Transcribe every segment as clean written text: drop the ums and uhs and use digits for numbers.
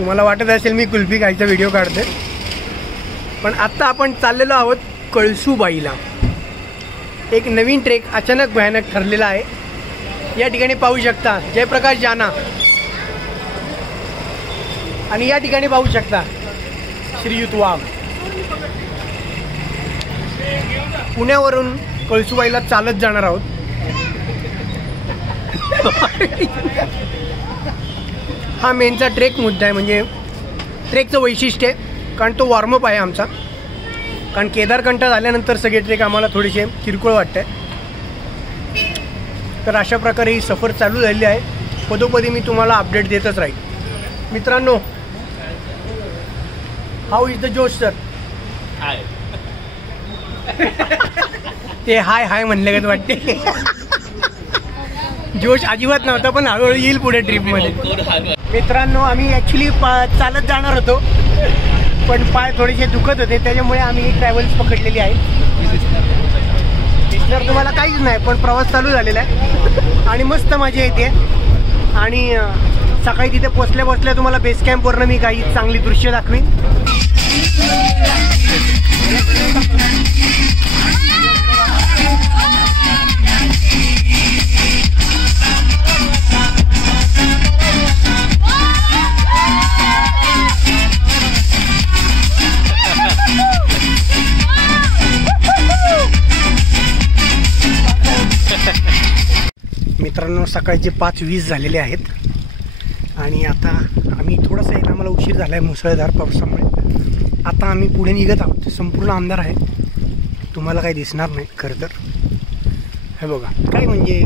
तुम्हाला वाटत असेल मी कुल्फी खायचा व्हिडिओ काढते, पण आत्ता आपण चाललेलो आहोत कळसूबाईला. एक नवीन ट्रेक अचानक भयानक ठरलेला आहे. या ठिकाणी पाहू शकता जयप्रकाश जाना आणि या ठिकाणी पाहू शकता श्रीयुत वाघ. पुण्यावरून कळसूबाईला चालत जाणार आहोत. हा मेनचा ट्रेक मुद्दा आहे, म्हणजे ट्रेकचं वैशिष्ट्य आहे, कारण तो वॉर्मअप आहे आमचा. कारण केदारकंठ झाल्यानंतर सगळे ट्रेक आम्हाला थोडेसे किरकोळ वाटते. तर अशा प्रकारे ही सफर चालू झालेली आहे. पदोपदी मी तुम्हाला अपडेट देतच राहील. मित्रांनो, हाऊ इज द जोश सर? हाय. ते हाय हाय म्हणले का वाटते. जोश अजिबात नव्हता, पण हळूहळू येईल पुढे ट्रिपमध्ये. मित्रांनो, आम्ही ॲक्च्युली चालत जाणार होतो, पण पाय थोडेसे दुखत होते, त्याच्यामुळे आम्ही एक ट्रॅव्हल्स पकडलेली आहे. दिसणार तुम्हाला काहीच नाही, पण प्रवास चालू झालेला आहे आणि मस्त मजा येते. आणि सकाळी तिथे पोचल्या तुम्हाला बेस कॅम्पवरनं मी काही चांगली दृश्य दाखवीन. मित्रांनो, सकाळचे 5:20 झालेले आहेत आणि आता आम्ही थोडासा येणं आम्हाला उशीर झाला आहे मुसळधार पावसामुळे. आता आम्ही पुढे निघत आहोत. संपूर्ण अंधार आहे, तुम्हाला काही दिसणार नाही खरं तर. हे बघा, काय म्हणजे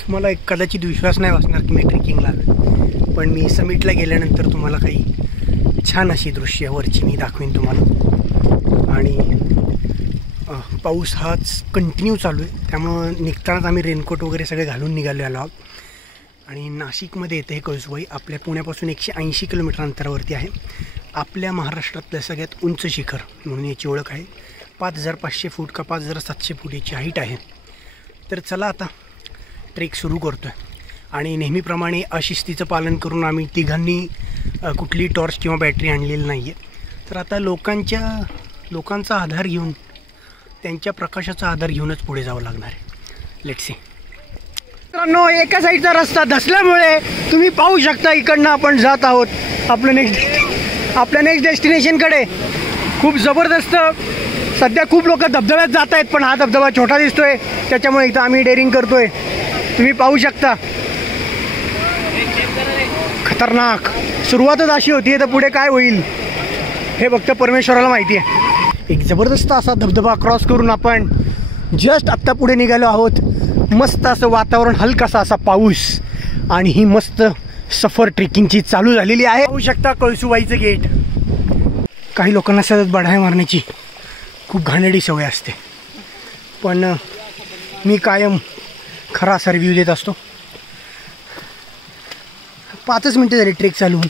तुम्हाला एक कदाचित विश्वास नाही बसणार की मी ट्रेकिंगला आलो, पण मी समिटला गेल्यानंतर तुम्हाला काही छान अशी दृश्य वरची मी दाखवीन तुम्हाला. आणि पाऊस हाच कंटिन्यू चालू आहे, त्यामुळं निघतानाच आम्ही रेनकोट वगैरे सगळे घालून निघालेलो आहोत. आणि नाशिकमध्ये येते हे कळसूबाई. आपल्या पुण्यापासून 180 किलोमीटर अंतरावरती आहे. आपल्या महाराष्ट्रातलं सगळ्यात उंच शिखर म्हणून याची ओळख आहे. 5500 फूट का 5700 फूट याची हाईट आहे. तर चला आता ट्रेक सुरू करतो आहे. आणि नेहमीप्रमाणे अशिस्तीचं पालन करून आम्ही तिघांनी कुठली टॉर्च किंवा बॅटरी आणलेली नाही आहे. तर आता लोकांचा आधार घेऊन, त्यांच्या प्रकाशाचा आधार घेऊनच पुढे जावं लागणार आहे. Let's see. मित्रांनो, एका साईडचा रस्ता धसल्यामुळे तुम्ही पाहू शकता इकडनं आपण जात आहोत आपल्या नेक्स्ट डेस्टिनेशनकडे. खूप जबरदस्त. सध्या खूप लोक धबधब्यात जात आहेत, पण हा धबधबा छोटा दिसतोय, त्याच्यामुळे इथं आम्ही डेअरिंग करतोय. तुम्ही पाहू शकता. खतरनाक. सुरुवातच अशी होती, तर पुढे काय होईल हे फक्त परमेश्वराला माहिती आहे. एक जबरदस्त असा धबधबा क्रॉस करून आपण जस्ट आत्ता पुढे निघालो आहोत. मस्त असं वातावरण, हलकासा असा पाऊस आणि ही मस्त सफर ट्रेकिंगची चालू झालेली आहे. पाहू शकता कळसूबाईचं गेट. काही लोकांना सतत बढाई मारण्याची खूप घाणेरडी सवय असते, पण मी कायम खरा असा रिव्ह्यू देत असतो. 5 मिनटं झाली ट्रेक चालू होऊन,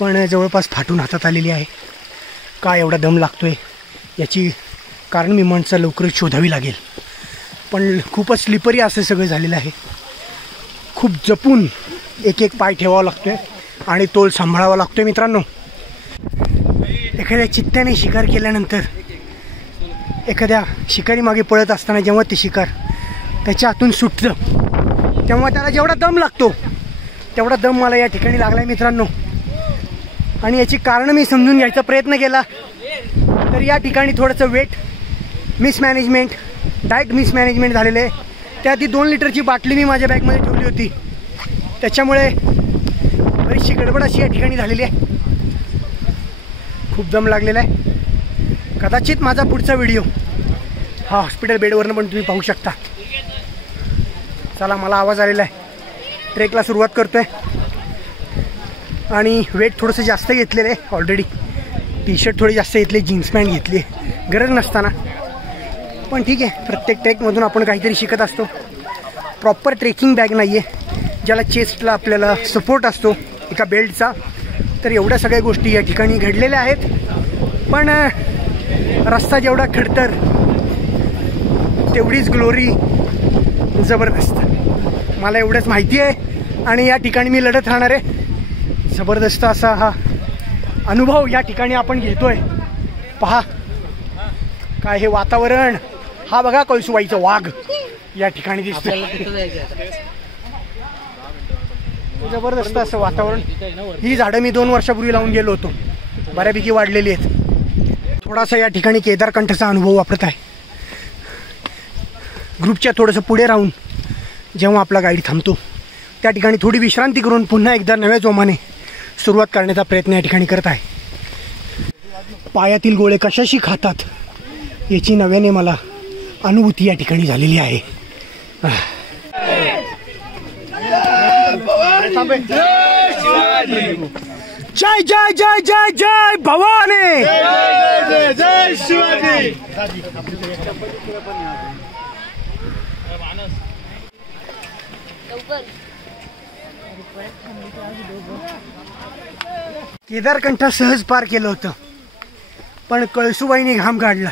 पण जवळपास फाटून हातात आलेली आहे. काय एवढा दम लागतोय याची कारण मी माणसं लवकरच शोधावी लागेल. पण खूपच स्लिपरी असं सगळं झालेलं आहे. खूप जपून एक एक पाय ठेवावा लागतोय आणि तोल सांभाळावा लागतोय. मित्रांनो, एखाद्या चित्त्याने शिकार केल्यानंतर, एखाद्या शिकारी मागे पळत असताना जेव्हा ते शिकार त्याच्या हातून सुटतं, तेव्हा त्याला जेवढा दम लागतो तेवढा दम मला या ठिकाणी लागला आहे. मित्रांनो, आणि याची कारणं मी समजून घ्यायचा प्रयत्न केला तर या ठिकाणी थोडंसं वेट मिसमॅनेजमेंट, डाएट मिसमॅनेजमेंट झालेलं आहे. त्यात 2 लिटरची बाटली मी माझ्या बॅगमध्ये ठेवली होती, त्याच्यामुळे बरीचशी गडबड अशी या ठिकाणी झालेली आहे. खूप दम लागलेला आहे. कदाचित माझा पुढचा व्हिडिओ हा हॉस्पिटल बेडवरनं पण तुम्ही पाहू शकता. चला, मला आवाज आलेला आहे. ट्रेकला सुरुवात करतो आहे आणि वेट थोडंसं जास्त घेतलेलं आहे ऑलरेडी. टी शर्ट थोडी जास्त घेतली, जीन्स पॅन्ट घेतली आहे गरज नसताना, पण ठीक आहे. प्रत्येक ट्रेकमधून आपण काहीतरी शिकत असतो. प्रॉपर ट्रेकिंग बॅग नाही आहे ज्याला चेस्टला आपल्याला सपोर्ट असतो एका बेल्टचा. तर एवढ्या सगळ्या गोष्टी या ठिकाणी घडलेल्या आहेत. पण रस्ता जेवढा खडतर तेवढीच ग्लोरी जबरदस्त. मला एवढंच माहिती आहे आणि या ठिकाणी मी लढत राहणार आहे. जबरदस्त असा हा अनुभव या ठिकाणी आपण घेतोय. पहा काय हे वातावरण. हा बघा कळसुबाईचा वाघ या ठिकाणी दिसतोय. जबरदस्त असं वातावरण. ही झाडं मी 2 वर्षापूर्वी लावून गेलो होतो, बऱ्यापैकी वाढलेली आहेत. थोडासा या ठिकाणी केदारकंठचा अनुभव वापरत आहे. ग्रुपच्या थोडंसं पुढे राहून जेव्हा आपला गाईड थांबतो त्या ठिकाणी थोडी विश्रांती करून पुन्हा एकदा नव्या जोमाने सुरुवात करण्याचा प्रयत्न या ठिकाणी करत आहे. पायातील गोळे कशाशी खातात याची नव्याने मला अनुभूती या ठिकाणी झालेली आहे. जय जय जय जय जय भवानी. जय जय शिवाजी. केदारकंठ सहज पार केलं होतं, पण कळसुबाईने घाम काढला.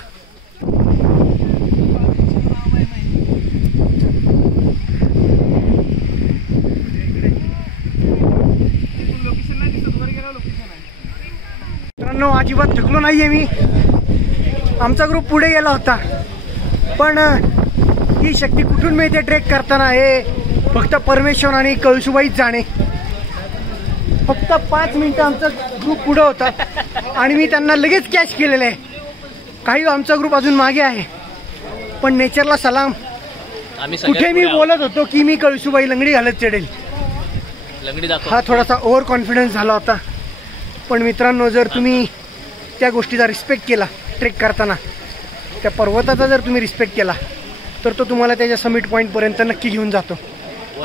मित्रांनो, अजिबात थकलो नाहीये मी. आमचा ग्रुप पुढे गेला होता, पण ही शक्ती कुठून मिळते ट्रेक करताना हे फक्त परमेश्वर आणि कळसुबाईच जाणे. फक्त 5 मिनिटं आमचा ग्रुप पुढे होता आणि मी त्यांना लगेच कॅच केलेलं आहे. काही आमचा ग्रुप अजून मागे आहे, पण नेचरला सलाम. कुठे मी बोलत होतो की मी कळसुबाई लंगडी घालत चढेल, हा थोडासा ओव्हर कॉन्फिडन्स झाला होता. पण मित्रांनो, जर तुम्ही त्या गोष्टीचा रिस्पेक्ट केला ट्रेक करताना, त्या पर्वताचा जर तुम्ही रिस्पेक्ट केला तर तो तुम्हाला त्याच्या समिट पॉईंटपर्यंत नक्की घेऊन जातो.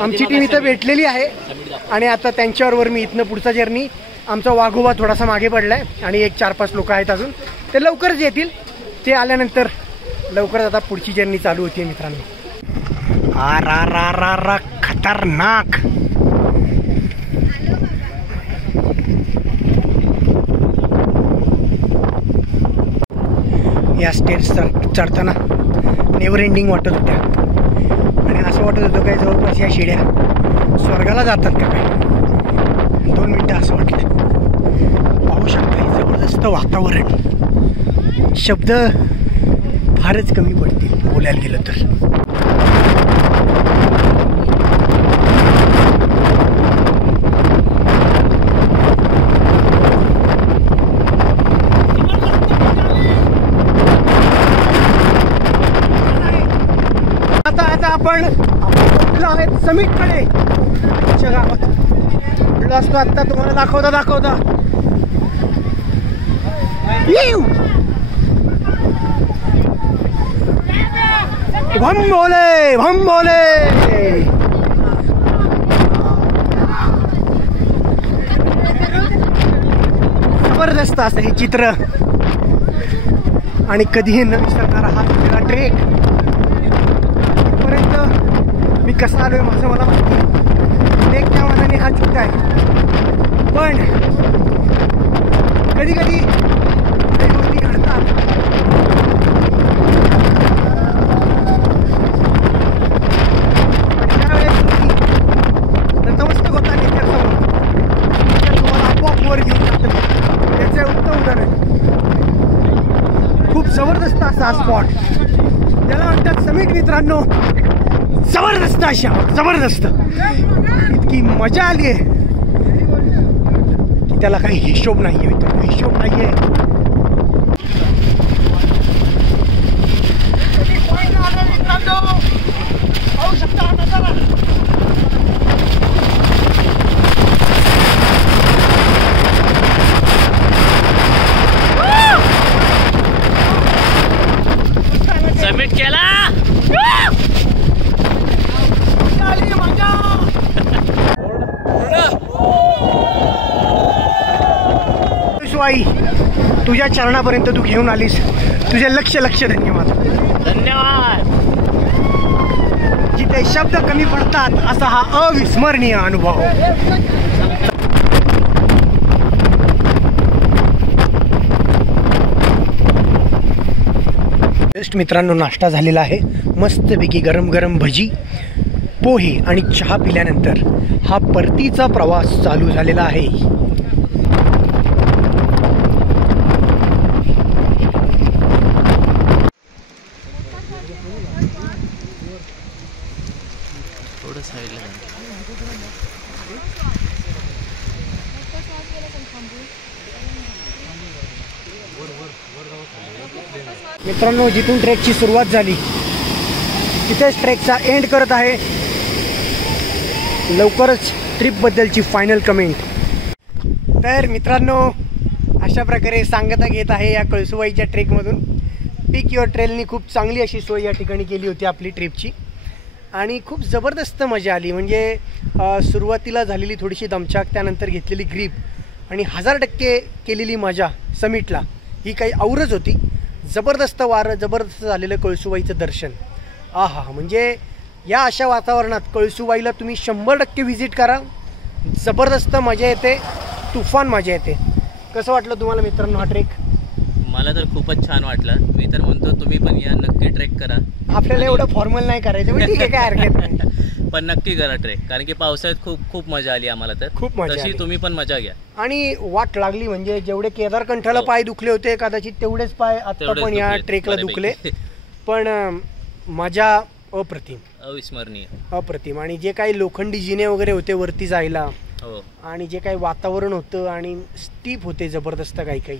आमची टीम इथं भेटलेली आहे आणि आता त्यांच्याबरोबर मी इथनं पुढचा जर्नी. आमचा वाघोबा थोडासा मागे पडलाय आणि 1-4-5 लोक आहेत अजून, ते लवकरच येतील. ते आल्यानंतर लवकरच आता पुढची जर्नी चालू होती मित्रांनो. रा खतरनाक. या स्टेज चढताना नेव्हर एंडिंग वाटत होत्या आणि असं वाटत होतं काय जवळपास या शिड्या स्वर्गाला जातात का काय. 2 मिनिटं असं वाटलं. पाहू शकता जबरदस्त वातावरण. शब्द फारच कमी पडतील बोलायला गेलं तर. आपण आहेत समिटकडे. गावात असतो आता तुम्हाला दाखवता भम बोले. जबरदस्त असं हे चित्र आणि कधीही न विसरणारा हा तुझा ट्रेक. मी कसा आलोय माझं मला माहिती. ट्रेकच्या मनाने हा छोटा आहे, पण कधी कधी काही गोष्टी घडतात. आणि त्यावेळेस तुम्ही नतमस्तक होता नेत्यासमोर, तुम्हाला आपोआप वर घेऊन जातं. त्याचे उत्तम उदाहरण. खूप जबरदस्त असा हा स्पॉट, त्याला म्हणतात समिट मित्रांनो. जबरदस्त अशा जबरदस्त इतकी मजा आली आहे की त्याला काही हिशोब नाहीये मित्रांनो, हिशोब नाहीये. सबमिट केला. आई तुझ्या चरणापर्यंत तू घेऊन आलीस, तुझे लक्ष धन्यवाद. जिथे शब्द कमी पडतात असा हा अविस्मरणीय अनुभव. जस्ट मित्रांनो, नाश्ता झालेला आहे. मस्तपैकी गरम गरम भजी, पोहे आणि चहा पिल्यानंतर हा परतीचा प्रवास चालू झालेला आहे. थोडं साईडला मित्रांनो, जिथून ट्रेकची सुरुवात झाली तिथेच ट्रेकचा एंड करत आहे. लवकरच ट्रिपबद्दलची फायनल कमेंट. तर मित्रांनो, अशा प्रकारे सांगता घेत आहे या कळसुबाईच्या ट्रेकमधून. पिक युअर ट्रेलनी खूप चांगली अशी सोय या ठिकाणी केली होती आपली ट्रिपची आणि खूप जबरदस्त मजा आली. म्हणजे सुरुवातीला झालेली थोडीशी दमछाक, त्यानंतर घेतलेली ग्रीप आणि 1000% केलेली मजा समिटला ही काही औरच होती. जबरदस्त वारं, जबरदस्त झालेलं कळसुबाईचं दर्शन. आहा, म्हणजे या अशा वातावरणात कळसुबाईला तुम्ही 100% व्हिजिट करा. जबरदस्त मजा येते, तुफान मजा येते. कसं वाटलं तुम्हाला मित्रांनो हा ट्रेक? मला तर खूपच छान वाटलं. मी तर म्हणतो तुम्ही पण या, नक्की ट्रेक करा. आपल्याला एवढं फॉर्मल नाही करायचं, पण ठीक आहे, काय हरकत नाही. पण नक्की करा ट्रेक, कारण की पावसाळ्यात खूप खूप मजा आली आम्हाला. तर खूप मजा तशी आली. तुम्ही पण मजा घ्या. आणि वाट लागली म्हणजे जेवढे केदारकंठाला पाय दुखले होते कदाचित तेवढेच पाय आता तेवढेच पण या दुखलेत, ट्रेकला दुखले. पण मजा अप्रतिम, अविस्मरणीय. अप्रतिम. आणि जे काही लोखंडी जिने वगैरे होते वरती जायला, हो, आणि जे काही वातावरण होतं आणि स्टीप होते जबरदस्त काही काही.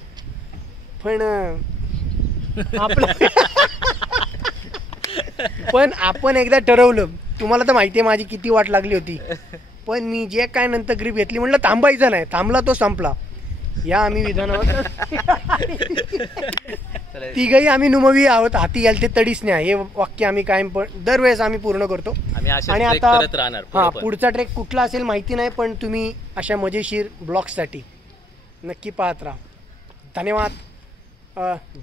पण आपलं पण आपण एकदा ठरवलं, तुम्हाला तर माहिती आहे माझी किती वाट लागली होती, पण मी जे काय नंतर ग्रीप घेतली म्हटलं थांबायचं नाही, थांबला तो संपला. या आम्ही विधानावर तिघही आम्ही नुमवी आहोत, हाती याल ते तडीच नाही, हे वाक्य आम्ही कायम दरवेळेस आम्ही पूर्ण करतो. आणि आता हा पुढचा ट्रेक कुठला असेल माहिती नाही, पण तुम्ही अशा मजेशीर ब्लॉग्ससाठी नक्की पाहत राहा. धन्यवाद.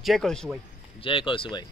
जय कळसुबाई. जय कळसुबाई.